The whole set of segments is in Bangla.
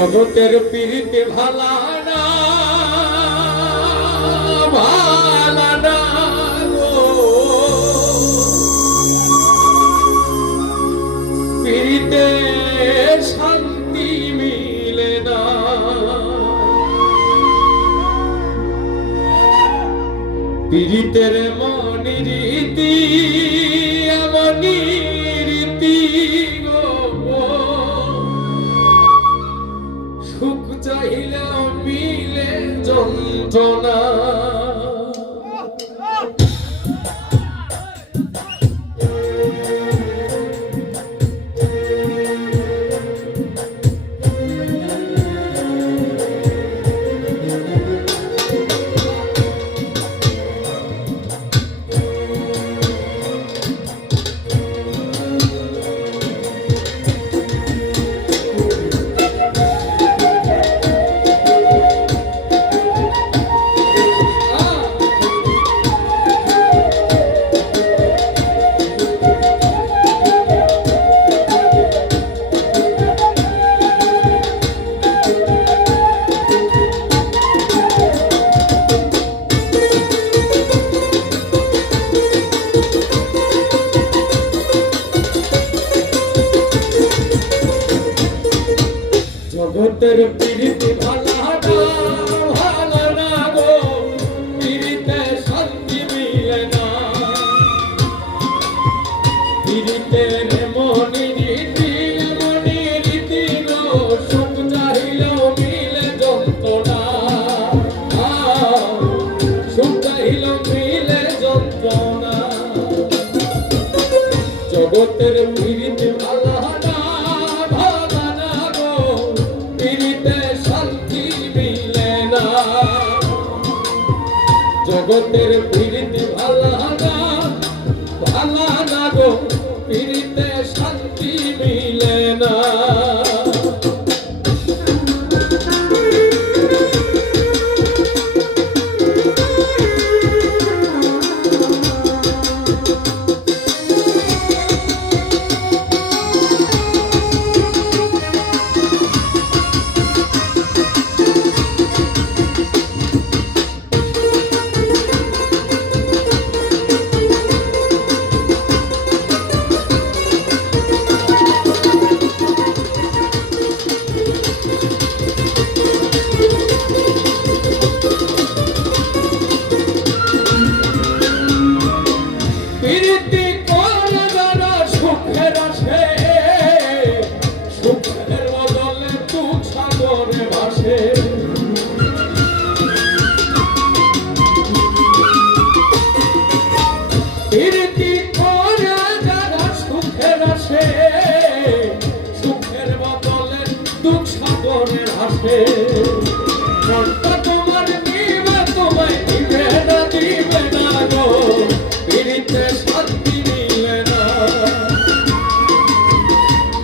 জগতের প্রীতি ভালা না ভালা না গো, প্রীতে শান্তি মিলে না। প্রীতের মনি রীতি এমনি রীতি গো, সুখ চাইলে মিলে যন্ত্রণা। জগতের প্রীতি ভালা না ভালা না গো, প্রীতে শান্তি মিলে না। প্রীতের মনি রীতি মনি রীতি গো, সুখ চাইলেও মিলে যন্ত্রণা। সুখ চাইলেও মিলে যন্ত্রণা। জগতের প্রীতি ভালা না ভালা না গো, প্রীতে শান্তি মিলে না। জগতের প্রীতি ভালা না ভালা না গো, প্রীতে শান্তি মিলে না। প্রীতি করে যারা সুখের আসে, সুখের বদলে দুঃখ সাগরে ভাসে। প্রীতি করে যারা সুখের আসে, সুখের বদলে দুঃখ সাগরে ভাসে। মনটা তোমার দিবে তোমায় দিবে না দিবে না গো, প্রীতে শান্তি মিলে না।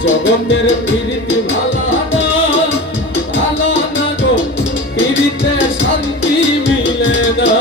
জগতের প্রীতি ভালা না ভালা না গো, প্রীতে শান্তি মিলে না।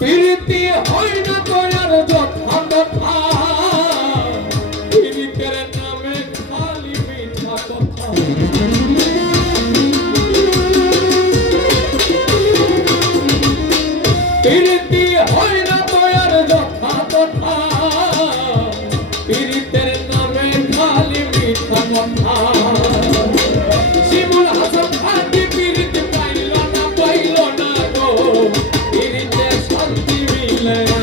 প্রীতি হয় না তোয়ার যথা কথা, প্রীতের নামে খালি মিঠা কথা। প্রীতি হয় না তোয়ার যথা কথা, প্রীতের নামে খালি মিঠা কথা। শিমুল হাসান খাটি প্রীতি পাইল না গো, প্রীতে শান্তি মিলে না।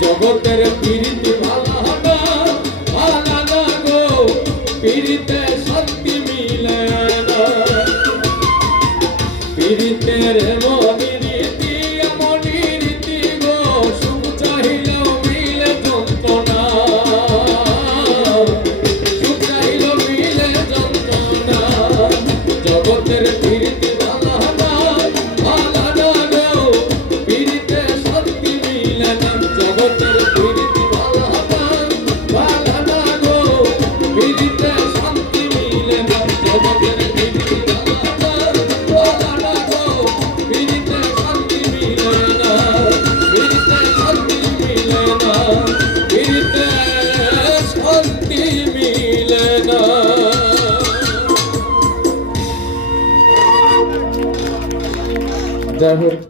জগতের প্রীতি ভালা না সাহেব